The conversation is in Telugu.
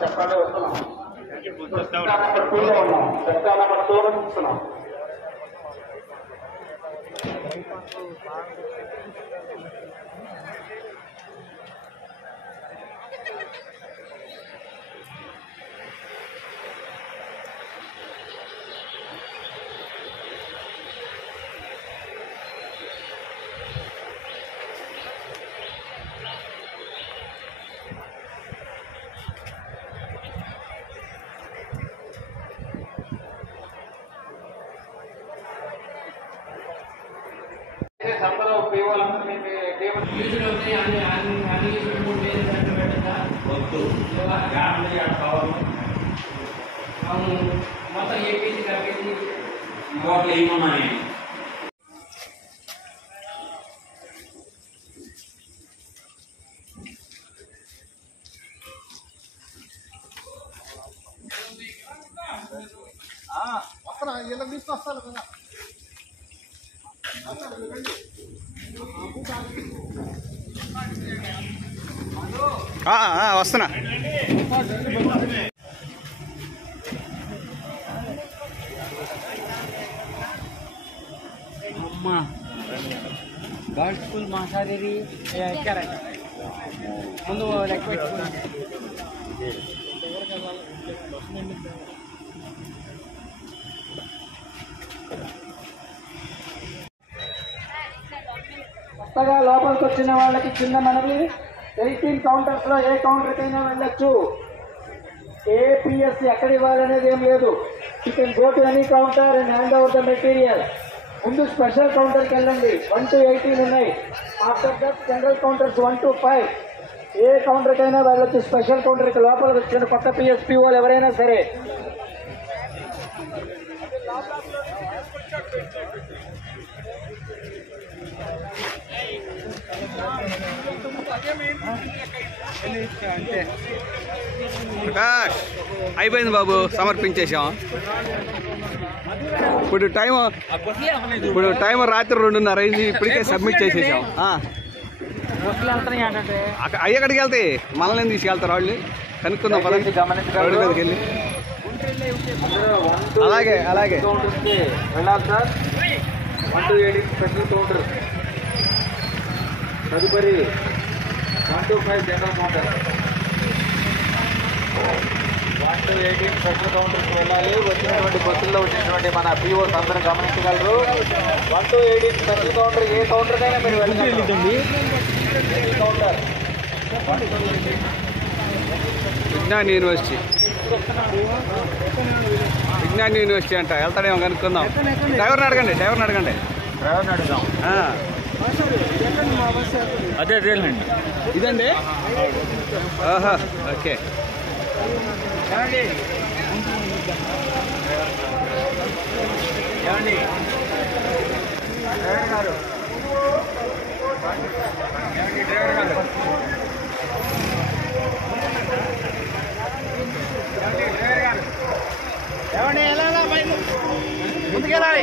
చెప్పండి వస్తున్నాం. నెంబర్ 2 లో ఉన్నాం. సెక్టార్ నెంబర్ 2 లో చూస్తున్నాం. మొత్తం ఏపీసీ కలిపేసి నోట్లు ఏమన్నాయి. వస్తున్నా ఇలా తీసుకొస్తాను కదా. వస్తున్నా. అమ్మా గర్ల్స్ స్కూల్ మాసాదేవి ఎక్కారంట. ముందు లెక్క పెట్టుకున్నా. కొత్తగా లోపలికి వచ్చిన వాళ్ళకి చిన్న మనవి, 18 కౌంటర్స్ లో ఏ కౌంటర్ కైనా వెళ్ళొచ్చు. ఏపీఎస్ ఎక్కడ ఇవ్వాలనేది ఏం లేదు. You can go to any counter and hand over the material. ముందు స్పెషల్ కౌంటర్కి వెళ్ళండి. 1 to 18 ఉన్నాయి. After that general counters 1 to 5. A counter కైనా వెళ్ళొచ్చు. స్పెషల్ కౌంటర్కి లోపలికి వచ్చిన కొత్త పిఎస్పీ వాళ్ళు ఎవరైనా సరే. ప్రకాష్ అయిపోయింది బాబు, సమర్పించేశాం. ఇప్పుడు టైం రాత్రి 2:30 అయింది. ఇప్పటికే సబ్మిట్ చేసేసాం. అయ్యక్కడికి వెళ్తాయి, మనల్ని తీసుకెళ్తారు వాళ్ళు. కనుక్కుందాం పదండి రోడ్డు మీదకి వెళ్ళి. అలాగే అలాగే వెళ్ళాలి సార్. 1 to 18 special counter. తదుపరి 1 to 5 general counter. 1 to 18 special కౌంటర్కి వెళ్ళాలి. వచ్చినటువంటి బస్సుల్లో వచ్చినటువంటి మన పిఓస్ అందరూ గమనించగలరు. 1 to 18 స్పెషల్ కౌంటర్. ఏ కౌంటర్కైనా మీరు వెళ్ళండి. కౌంటర్ విజ్ఞాన్ యూనివర్సిటీ అంట. వెళ్తాడేమో కనుక్కుందాం. డ్రైవర్ని అడగండి. డ్రైవర్ని అడుగుదాం. అదే అదేనండి, ఇదండి. ఆహా ఓకే. ముందుకెళ్ళాలి.